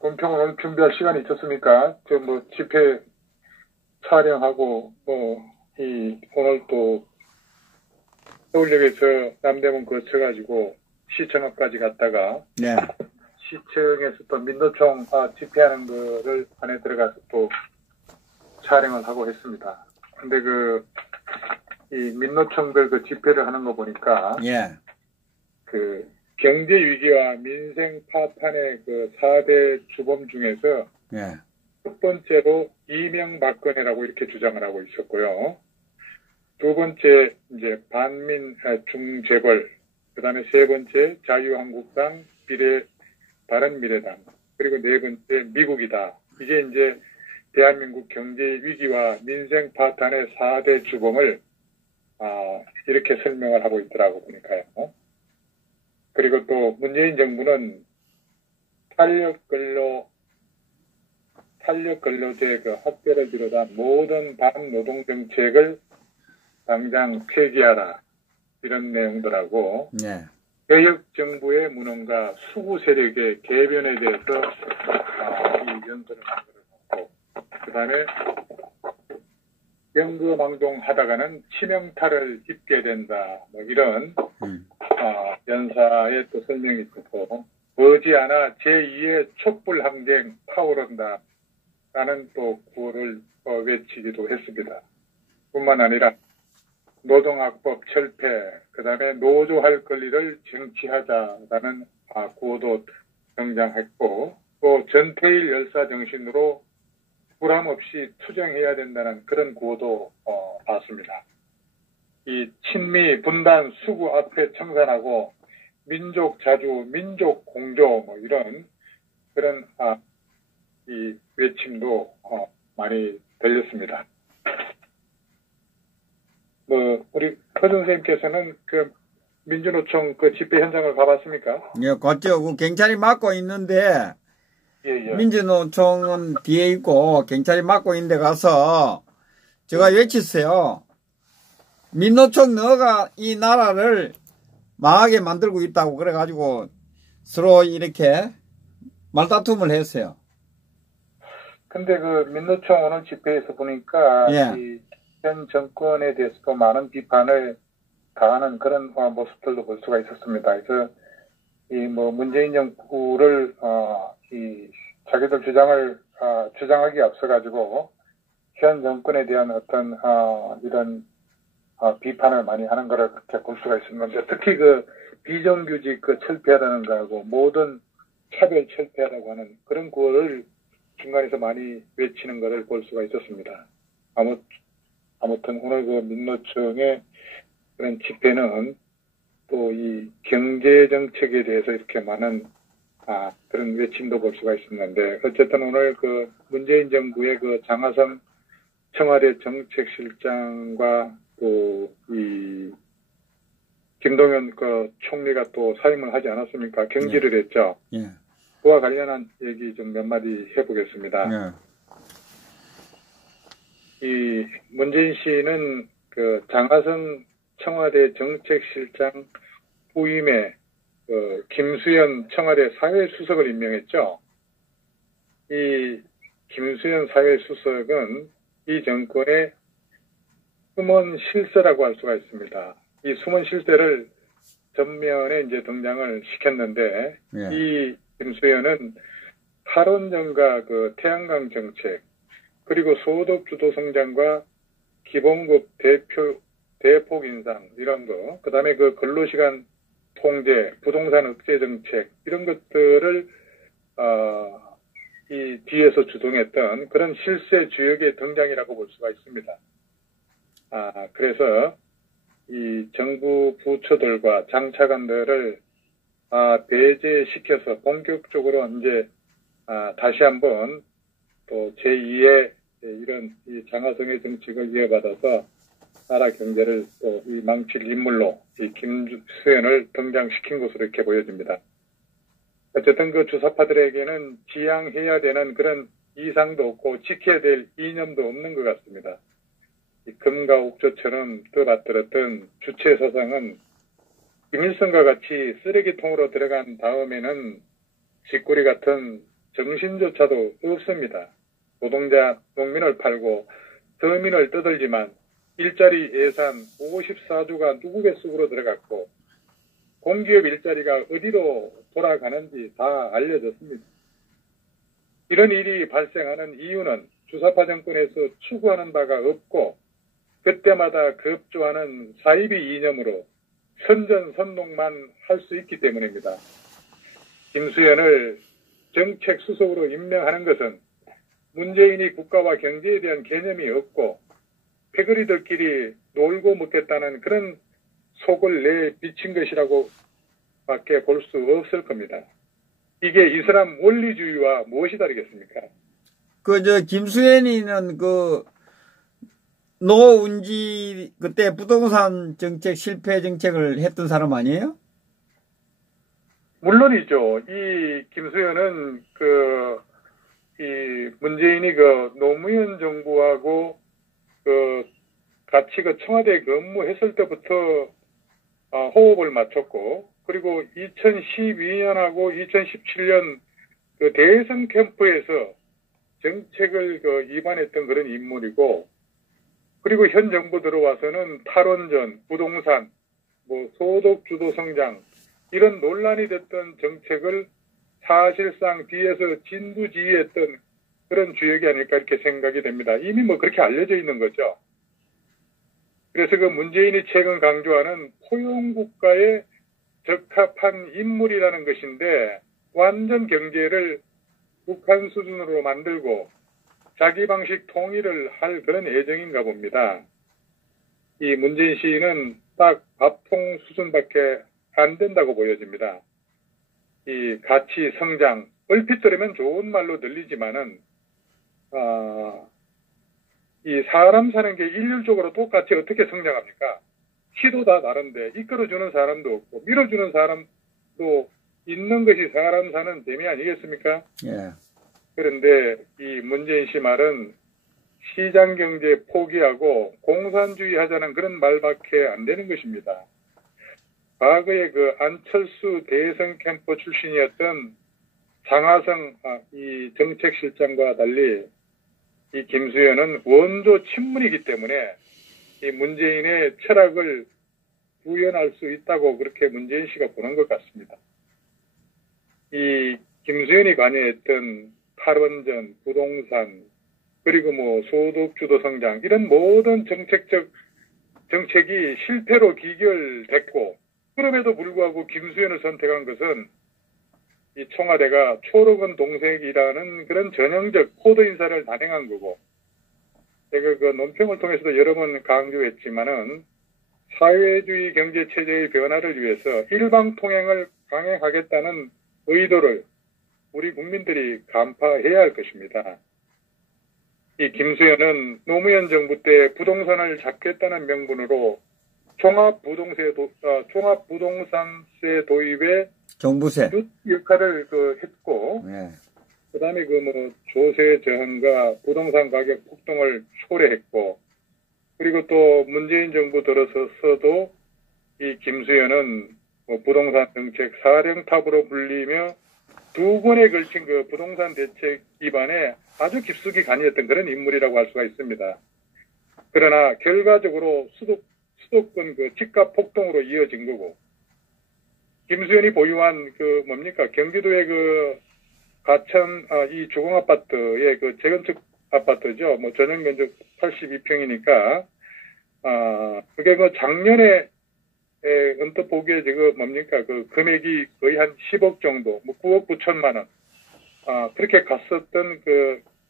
본평을 오늘 준비할 시간이 있었습니까? 저 뭐 집회 촬영하고 오늘 또 서울역에서 남대문 거쳐가지고 시청 앞까지 갔다가 네. 시청에서 또 민노총 집회하는 거를 안에 들어가서 또 촬영을 하고 했습니다. 근데 이 민노총들 그 집회를 하는 거 보니까 예. 그 경제 위기와 민생 파탄의 그 4대 주범 중에서 예. 첫 번째로 이명박근혜라고 이렇게 주장을 하고 있었고요. 두 번째 이제 반민 중재벌, 그다음에 세 번째 자유한국당, 바른미래당, 그리고 네 번째 미국이다. 이게 이제 대한민국 경제 위기와 민생 파탄의 4대 주범을 이렇게 설명을 하고 있더라고 보니까요. 그리고 또 문재인 정부는 탄력근로제 그 학대를 비롯한 모든 반노동 정책을 당장 폐기하라, 이런 내용들하고 네. 개혁정부의 무능과 수구 세력의 개변에 대해서 이 연설을 만들어놓고, 그 다음에 연금망동하다가는 치명타를 입게 된다, 뭐 이런 연사의 또 설명이 있고, 머지않아 제2의 촛불항쟁 타오른다 라는 또 구호를 외치기도 했습니다. 뿐만 아니라 노동학법 철폐, 그 다음에 노조할 권리를 정치하자라는 구호도 등장했고, 또 전태일 열사 정신으로 불함 없이 투쟁해야 된다는 그런 구호도 봤습니다. 이 친미 분단 수구 앞에 청산하고 민족 자주, 민족 공조 뭐 이런 그런 이 외침도 많이 들렸습니다. 우리 허 선생님께서는 그 민주노총 그 집회 현장을 가봤습니까? 예, 갔죠. 그 경찰이 막고 있는데, 예. 민주노총은 뒤에 있고, 경찰이 막고 있는데 가서, 제가 외쳤어요. 민노총 너가 이 나라를 망하게 만들고 있다고 그래가지고, 서로 이렇게 말다툼을 했어요. 근데 그 민노총 오늘 집회에서 보니까, 예. 이 현 정권에 대해서도 많은 비판을 가하는 그런 모습들도 볼 수가 있었습니다. 그래서 이 문재인 정부를 자기들 주장하기 앞서가지고 현 정권에 대한 어떤 이런 비판을 많이 하는 거를 그렇게 볼 수가 있었는데, 특히 그 비정규직 철폐하라는 거하고 모든 차별 철폐하라고 하는 그런 구호를 중간에서 많이 외치는 것을 볼 수가 있었습니다. 아무튼 오늘 그 민노총의 그런 집회는 또 이 경제 정책에 대해서 이렇게 많은 그런 외침도 볼 수가 있었는데, 어쨌든 오늘 그 문재인 정부의 그 장하성 청와대 정책실장과 또 이 김동연 그 총리가 또 사임을 하지 않았습니까? 경질을 했죠. 예. 그와 관련한 얘기 좀 몇 마디 해보겠습니다. 예. 이 문재인 씨는 그 장하성 청와대 정책실장 후임에 김수현 청와대 사회수석을 임명했죠. 이 김수현 사회수석은 이 정권의 숨은 실세라고 할 수가 있습니다. 이 숨은 실세를 전면에 이제 등장을 시켰는데, 예. 이 김수현은 탈원전과 그 태양광 정책, 그리고 소득주도 성장과 기본급 대폭 인상 이런 거, 그 다음에 그 근로시간 통제, 부동산 억제 정책 이런 것들을 이 뒤에서 주동했던 그런 실세 주역의 등장이라고 볼 수가 있습니다. 그래서 이 정부 부처들과 장차관들을 배제시켜서 본격적으로 이제 다시 한번 또 제2의 이런 이 장하성의 정책을 이어받아서 나라 경제를 또 이 망칠 인물로 이 김수현을 등장시킨 것으로 이렇게 보여집니다. 어쨌든 그 주사파들에게는 지향해야 되는 그런 이상도 없고 지켜야 될 이념도 없는 것 같습니다. 이 금과 옥조처럼 떠받들었던 주체 사상은 김일성과 같이 쓰레기통으로 들어간 다음에는 쥐꼬리 같은 정신조차도 없습니다. 노동자, 농민을 팔고 서민을 떠들지만 일자리 예산 54조가 누구 뱃속으로 들어갔고 공기업 일자리가 어디로 돌아가는지 다 알려졌습니다. 이런 일이 발생하는 이유는 주사파 정권에서 추구하는 바가 없고 그때마다 급조하는 사이비 이념으로 선전선동만 할 수 있기 때문입니다. 김수현을 정책 수석으로 임명하는 것은 문재인이 국가와 경제에 대한 개념이 없고 패거리들끼리 놀고 먹겠다는 그런 속을 내비친 것이라고 밖에 볼 수 없을 겁니다. 이게 이슬람 원리주의와 무엇이 다르겠습니까? 김수현이는 노운지 그때 부동산 정책 실패 정책을 했던 사람 아니에요? 물론이죠. 이 김수현은 이 문재인이 노무현 정부하고 같이 청와대에 근무했을 때부터 호흡을 맞췄고, 그리고 2012년하고 2017년 대선 캠프에서 정책을 입안했던 그런 인물이고, 그리고 현 정부 들어와서는 탈원전, 부동산, 소득 주도 성장 이런 논란이 됐던 정책을 사실상 뒤에서 진두지휘했던 그런 주역이 아닐까 이렇게 생각이 됩니다. 이미 그렇게 알려져 있는 거죠. 그래서 문재인이 최근 강조하는 포용국가에 적합한 인물이라는 것인데 완전 경제를 북한 수준으로 만들고 자기 방식 통일을 할 그런 예정인가 봅니다. 이 문재인 씨는 딱 밥통 수준밖에 안 된다고 보여집니다. 이 가치 성장, 얼핏 들으면 좋은 말로 들리지만은 이 사람 사는 게 일률적으로 똑같이 어떻게 성장합니까? 키도 다 다른데 이끌어주는 사람도 없고 밀어주는 사람도 있는 것이 사람 사는 재미 아니겠습니까? 예. 그런데 이 문재인 씨 말은 시장 경제 포기하고 공산주의 하자는 그런 말밖에 안 되는 것입니다. 과거에 안철수 대선 캠프 출신이었던 장하성 이 정책실장과 달리 이 김수현은 원조 친문이기 때문에 이 문재인의 철학을 구현할 수 있다고 그렇게 문재인 씨가 보는 것 같습니다. 이 김수현이 관여했던 탈원전, 부동산, 그리고 소득 주도 성장 이런 모든 정책이 실패로 기결됐고 그럼에도 불구하고 김수현을 선택한 것은 이 청와대가 초록은 동색이라는 그런 전형적 코드 인사를 단행한 거고 제가 논평을 통해서도 여러 번 강조했지만은 사회주의 경제 체제의 변화를 위해서 일방 통행을 강행하겠다는 의도를 우리 국민들이 간파해야 할 것입니다. 이 김수현은 노무현 정부 때 부동산을 잡겠다는 명분으로 종합부동산세 도입에 종부세 역할을 했고, 네. 그다음에 조세 저항과 부동산 가격 폭등을 초래했고, 그리고 또 문재인 정부 들어서서도 이 김수현은 부동산 정책 사령탑으로 불리며 두 번에 걸친 부동산 대책 입안에 아주 깊숙이 관여했던 그런 인물이라고 할 수가 있습니다. 그러나 결과적으로 수도권 집값 폭등으로 이어진 거고, 김수현이 보유한 경기도의 가천 이 주공아파트의 재건축 아파트죠. 전용 면적 82평이니까 그게 작년에 언뜻 보기에 금액이 거의 한 10억 정도, 9억 9천만 원 그렇게 갔었던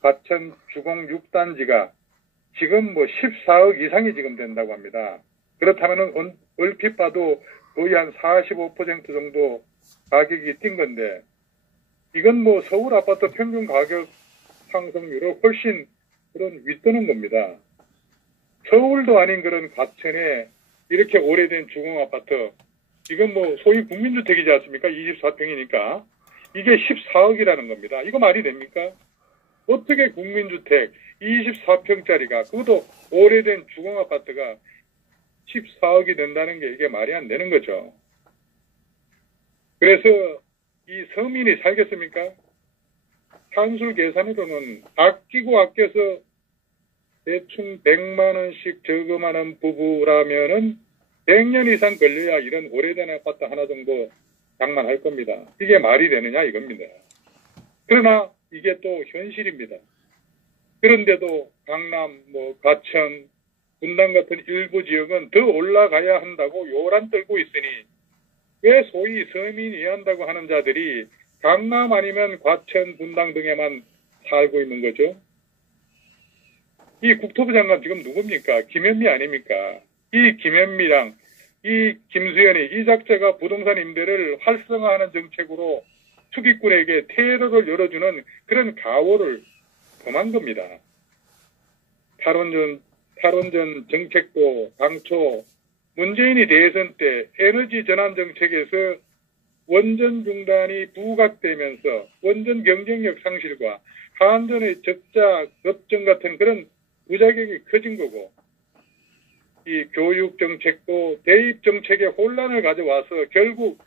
가천 주공 6단지가 지금 14억 이상이 지금 된다고 합니다. 그렇다면은 얼핏 봐도 거의 한 45% 정도 가격이 뛴 건데, 이건 서울 아파트 평균 가격 상승률을 훨씬 윗도는 겁니다. 서울도 아닌 그런 가천에 이렇게 오래된 주공 아파트, 이건 소위 국민주택이지 않습니까? 24평이니까. 이게 14억이라는 겁니다. 이거 말이 됩니까? 어떻게 국민주택 24평짜리가, 그것도 오래된 주공 아파트가 14억이 된다는 게 이게 말이 안 되는 거죠. 그래서 이 서민이 살겠습니까? 산술 계산으로는 아끼고 아껴서 대충 100만 원씩 저금하는 부부라면은 100년 이상 걸려야 이런 오래된 아파트 하나 정도 장만할 겁니다. 이게 말이 되느냐 이겁니다. 그러나 이게 또 현실입니다. 그런데도 강남, 과천, 분당 같은 일부 지역은 더 올라가야 한다고 요란 떨고 있으니 왜 소위 서민이 한다고 하는 자들이 강남 아니면 과천, 분당 등에만 살고 있는 거죠? 이 국토부 장관 지금 누굽니까? 김현미 아닙니까? 이 김현미랑 이 김수현이 이 작자가 부동산 임대를 활성화하는 정책으로 투기꾼에게 퇴로를 열어주는 그런 가오를 범한 겁니다. 탈원전 정책도 당초 문재인이 대선 때 에너지 전환 정책에서 원전 중단이 부각되면서 원전 경쟁력 상실과 한전의 적자 급증 같은 그런 부작용이 커진 거고, 이 교육 정책도 대입 정책에 혼란을 가져와서 결국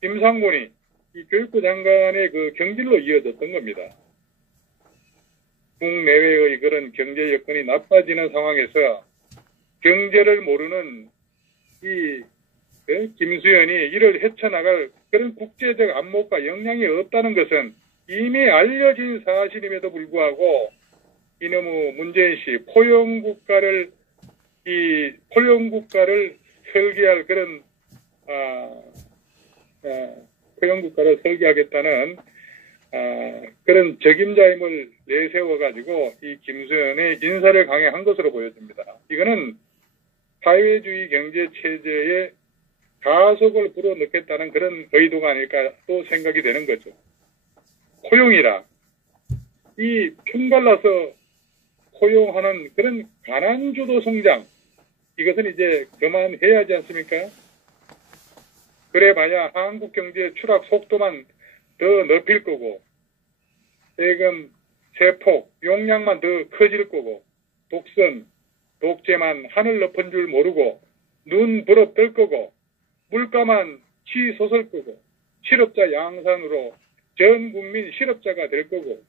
김상곤이 이 교육부 장관의 그 경질로 이어졌던 겁니다. 국내외의 그런 경제 여건이 나빠지는 상황에서 경제를 모르는 이 김수현이 이를 헤쳐나갈 그런 국제적 안목과 역량이 없다는 것은 이미 알려진 사실임에도 불구하고 이놈의 문재인 씨 포용국가를 설계할 그런 포용국가를 설계하겠다는 그런 적임자임을 내세워가지고 이 김수현의 인사를 강행한 것으로 보여집니다. 이거는 사회주의 경제 체제에 가속을 불어넣겠다는 그런 의도가 아닐까 또 생각이 되는 거죠. 포용이라 이 편갈라서 포용하는 그런 가난주도 성장, 이것은 이제 그만해야 하지 않습니까? 그래봐야 한국 경제의 추락 속도만 더 높일 거고, 세금, 세폭, 용량만 더 커질 거고, 독선, 독재만 하늘 높은 줄 모르고 눈 부럽 뜰 거고, 물가만 치솟을 거고, 실업자 양산으로 전 국민 실업자가 될 거고,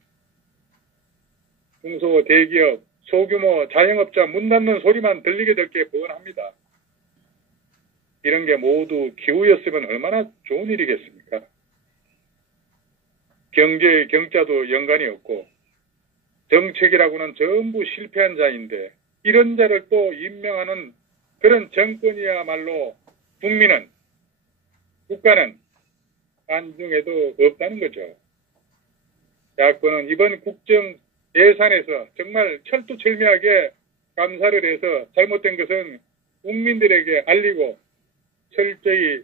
중소 대기업, 소규모 자영업자 문 닫는 소리만 들리게 될 게 뻔합니다. 이런 게 모두 기후였으면 얼마나 좋은 일이겠습니까? 경제의 경자도 연관이 없고 정책이라고는 전부 실패한 자인데 이런 자를 또 임명하는 그런 정권이야말로 국민은, 국가는 안중에도 없다는 거죠. 야권은 이번 국정 예산에서 정말 철두철미하게 감사를 해서 잘못된 것은 국민들에게 알리고 철저히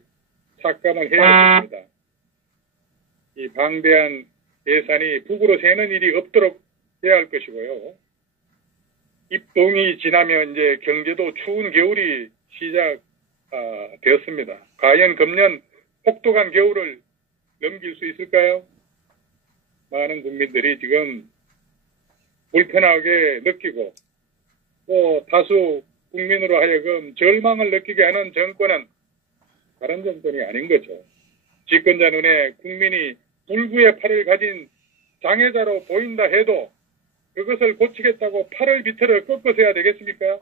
삭감을 해야 됩니다. 이 방대한 예산이 북으로 새는 일이 없도록 해야 할 것이고요. 입동이 지나면 이제 경제도 추운 겨울이 시작되었습니다. 과연 금년 혹독한 겨울을 넘길 수 있을까요? 많은 국민들이 지금 불편하게 느끼고 또 다수 국민으로 하여금 절망을 느끼게 하는 정권은 다른 정권이 아닌 거죠. 집권자 눈에 국민이 불구의 팔을 가진 장애자로 보인다 해도 그것을 고치겠다고 팔을 비틀어 꺾어서야 되겠습니까?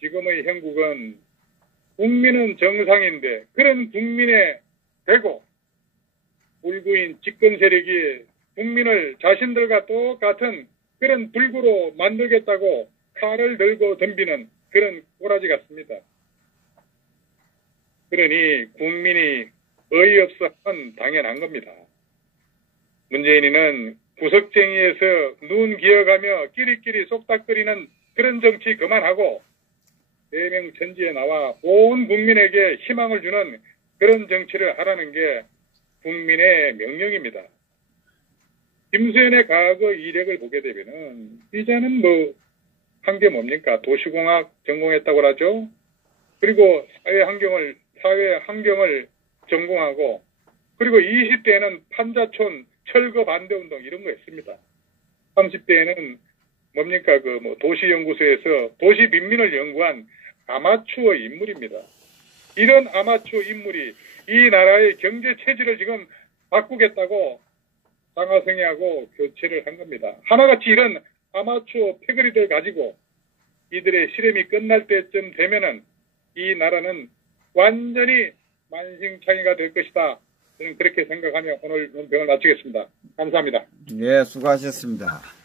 지금의 형국은 국민은 정상인데 그런 국민의 되고 불구인 집권 세력이 국민을 자신들과 똑같은 그런 불구로 만들겠다고 칼을 들고 덤비는 그런 꼬라지 같습니다. 그러니 국민이 어이없어 하면 당연한 겁니다. 문재인이는 구석쟁이에서 눈 기어가며 끼리끼리 쏙닥거리는 그런 정치 그만하고 대명천지에 나와 온 국민에게 희망을 주는 그런 정치를 하라는 게 국민의 명령입니다. 김수현의 과거 이력을 보게 되면은 이자는 한 게 뭡니까? 도시공학 전공했다고 하죠. 그리고 사회 환경을 전공하고, 그리고 20대에는 판자촌 철거 반대 운동 이런 거 했습니다. 30대에는 뭡니까? 도시연구소에서 도시 민민을 연구한 아마추어 인물입니다. 이런 아마추어 인물이 이 나라의 경제 체질을 지금 바꾸겠다고 장하성이하고 교체를 한 겁니다. 하나같이 이런 아마추어 패거리들 가지고 이들의 실험이 끝날 때쯤 되면은 이 나라는 완전히 만신창이가 될 것이다. 저는 그렇게 생각하며 오늘 논평을 마치겠습니다. 감사합니다. 예, 수고하셨습니다.